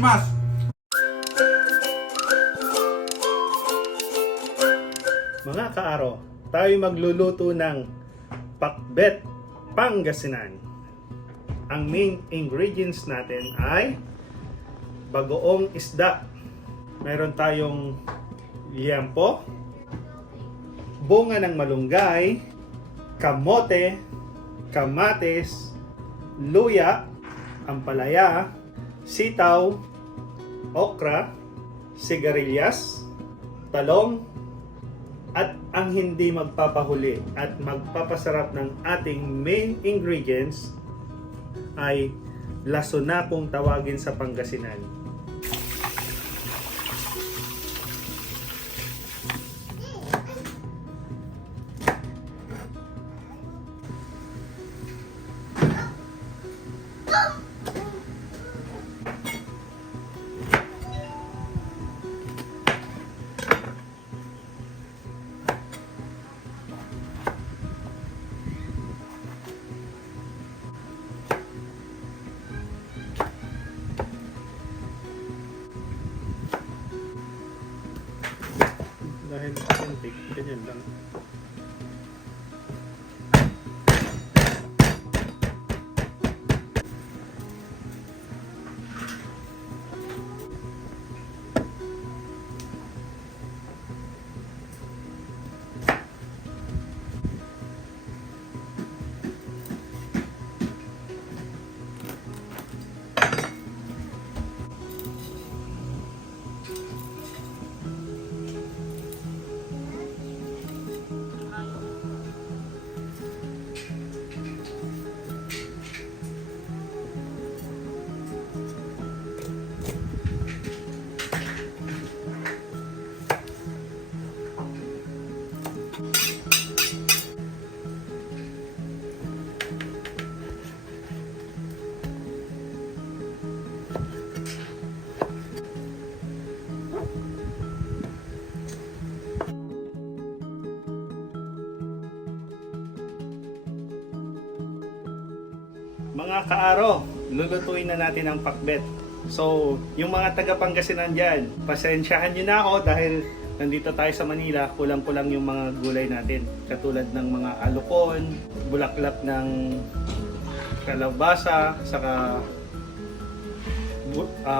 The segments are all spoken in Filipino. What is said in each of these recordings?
gozaimasu. Mga kaaro, tayo magluluto ng pakbet Pangasinan. Ang main ingredients natin ay bagoong isda. Meron tayong liempo, bunga ng malunggay, kamote, kamatis, luya, ampalaya, sitaw, okra, sigarilyas, talong, at ang hindi magpapahuli at magpapasarap ng ating main ingredients ay lasuna kung tawagin sa Pangasinan. Dahil authentic, ganyan lang. Mga kaaro, lulutuin na natin ang pakbet. So, yung mga taga Pangasinan dyan, pasensyahan nyo na ako dahil nandito tayo sa Manila, kulang-kulang yung mga gulay natin. Katulad ng mga alukon, bulaklak ng kalabasa, saka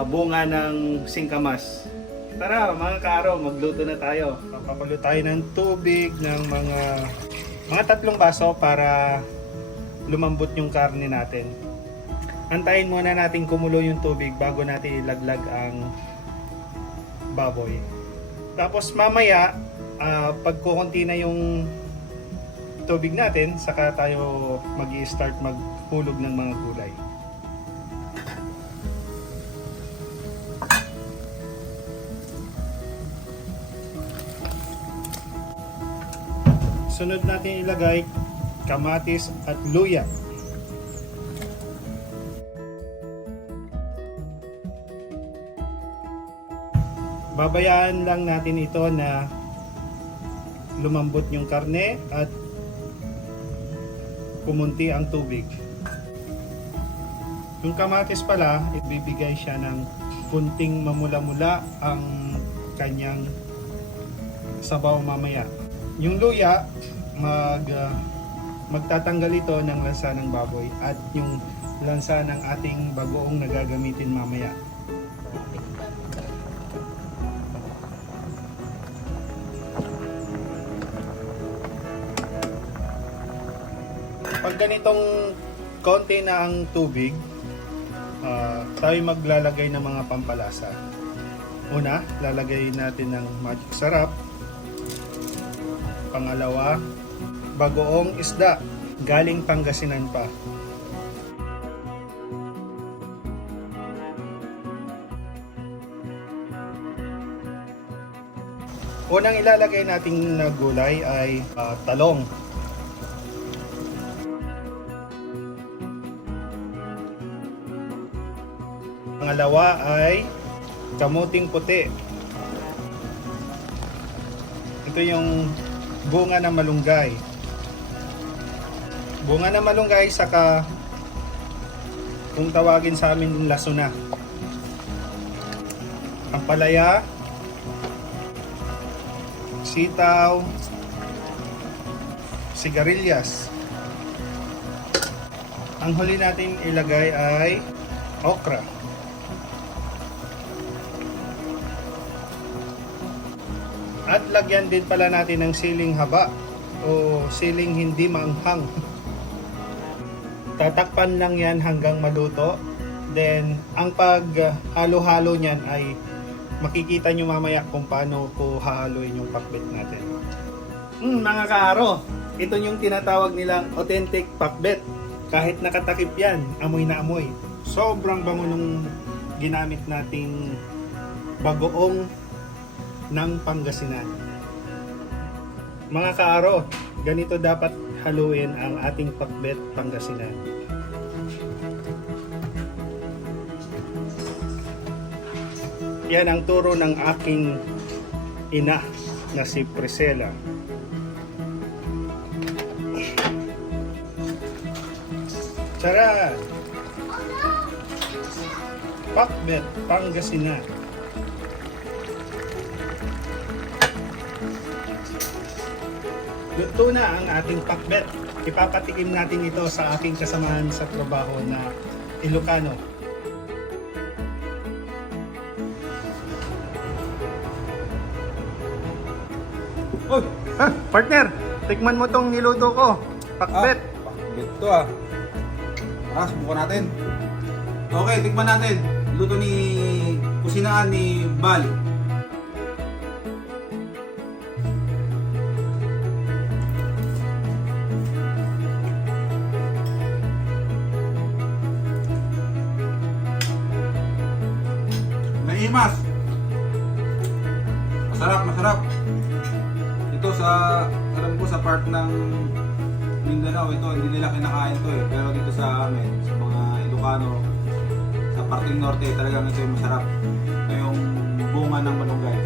bunga ng singkamas. Tara mga kaaro, magluto na tayo. Papakulo tayo ng tubig ng mga 3 baso para lumambot yung karne natin. Antayin muna natin kumulo yung tubig bago natin ilaglag ang baboy. Tapos mamaya, pag kukunti na yung tubig natin, saka tayo mag-i-start maghulog ng mga gulay. Sunod natin ilagay kamatis at luya. Babayaan lang natin ito na lumambot yung karne at pumunti ang tubig. Yung kamatis pala, ibibigay siya ng kunting mamula-mula ang kanyang sabaw mamaya. Yung luya, magtatanggal ito ng lansa ng baboy at yung lansa ng ating bagoong nagagamitin mamaya. Pag ganitong konti na ang tubig, tayo maglalagay ng mga pampalasa. Una, lalagay natin ng magic sarap. Pangalawa, bagoong isda, galing Pangasinan pa. Unang ilalagay nating na gulay ay talong. Pangalawa ay kamuting puti. Ito yung bunga ng malunggay. Bunga ng malunggay saka kung tawagin sa amin lasuna. ampalaya, sitaw, sigarilyas. Ang huli natin ilagay ay okra. At lagyan din pala natin ng siling haba o siling hindi maanghang. Tatakpan lang yan hanggang maluto. Then, ang paghalo-halo niyan ay makikita nyo mamaya kung paano ko hahaluin yung pakbet natin. Mga kaaro, ito yung tinatawag nilang authentic pakbet. Kahit nakatakip yan, amoy na amoy. Sobrang bango nung ginamit nating bagoong ng Pangasinan. Mga kaaro, ganito dapat haluin ang ating pakbet Pangasinan. Yan ang turo ng aking ina na si Priscilla. Tara! Pakbet Pangasinan. Luto na ang ating pakbet. Ipapatikim natin ito sa aking kasamahan sa trabaho na Ilocano. Oy, partner, tikman mo tong niluto ko. Pakbet. Pakbet to ah. Tara, subukan natin. Okay, tikman natin. Luto ni kusinaan ni Bal. Maimas. Masarap, masarap. Ito sa, alam ko sa part ng Mindanao, ito hindi nila kinakain to eh. Pero dito sa amin, sa mga Ilocano, sa parting norte, talagang ito yung masarap. Ito yung bunga ng malunggay.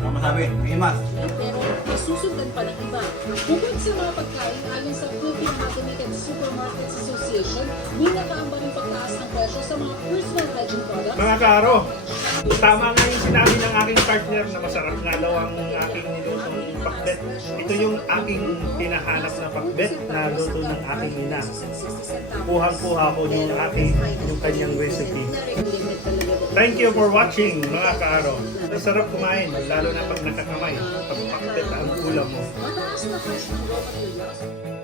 Ano masabi? Maimas. Pero may susundan pa ng iba. Bukod sa mga pagkain, ayon sa Philippine Academic and Supermarkets Association, binakaamba ng pagtaas ng presyo sa mga personal hygiene products. Mga kaaro, tama nga yung sinabi ng aking partner na masarap nga daw ang aking nilutong pakbet. Ito yung aking pinahanap na pakbet na luto ng aking ina. Kuhang-kuha ko yung kanyang recipe. Thank you for watching mga kaaro. Masarap kumain, lalo na pag nakakamay. Pag pakbet ang ulam mo. Mataas na price ng raw materials.